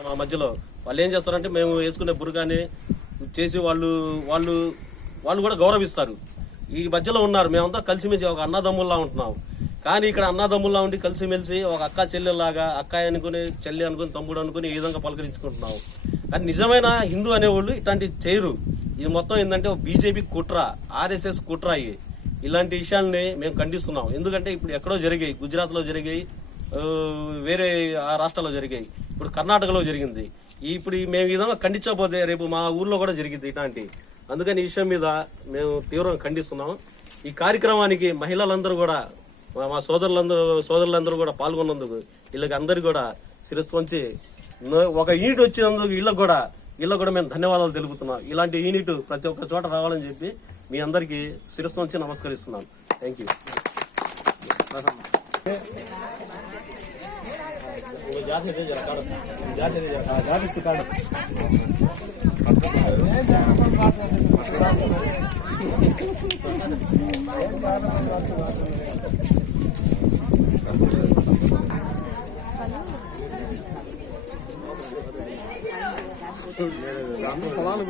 మా మధ్యలో వాళ్ళు ఏం చేస్తారంటే మేము వేసుకునే బురగాని చేసి వాళ్ళు కూడా గౌరవిస్తారు. ఈ మధ్యలో ఉన్నారు, మేమంతా కలిసిమెలిసి ఒక అన్నదమ్ముల్లా ఉంటున్నాం. కానీ ఇక్కడ అన్నదమ్ముల్లా ఉండి కలిసిమెలిసి ఒక అక్క చెల్లెల్లాగా, అక్కాయి అనుకుని చెల్లి అనుకుని తమ్ముడు అనుకుని ఈ విధంగా పలకరించుకుంటున్నాం. కానీ నిజమైన హిందూ అనేవాళ్ళు ఇట్లాంటివి చేయరు. ఇది మొత్తం ఏంటంటే బీజేపీ కుట్ర, ఆర్ఎస్ఎస్ కుట్ర. ఇలాంటి విషయాల్ని మేము ఖండిస్తున్నాం. ఎందుకంటే ఇప్పుడు ఎక్కడో జరిగాయి, గుజరాత్ లో జరిగాయి, వేరే రాష్ట్రాల్లో జరిగాయి, ఇప్పుడు కర్ణాటకలో జరిగింది. ఇప్పుడు మేము ఈ విధంగా ఖండించకపోతే రేపు మా ఊర్లో కూడా జరిగింది ఇట్లాంటి. అందుకని ఈ విషయం మీద మేము తీవ్రంగా ఖండిస్తున్నాం. ఈ కార్యక్రమానికి మహిళలందరూ కూడా, మా సోదరులందరూ కూడా పాల్గొన్నందుకు వీళ్ళకి అందరికీ కూడా శిరస్సు వంచి, ఒక యూనిట్ వచ్చినందుకు వీళ్ళకు కూడా మేము ధన్యవాదాలు తెలుపుతున్నాం. ఇలాంటి యూనిట్ ప్రతి ఒక్క చోట రావాలని చెప్పి మీ అందరికీ శిరస్సు వంచి నమస్కరిస్తున్నాను. Thank you. పొలాలు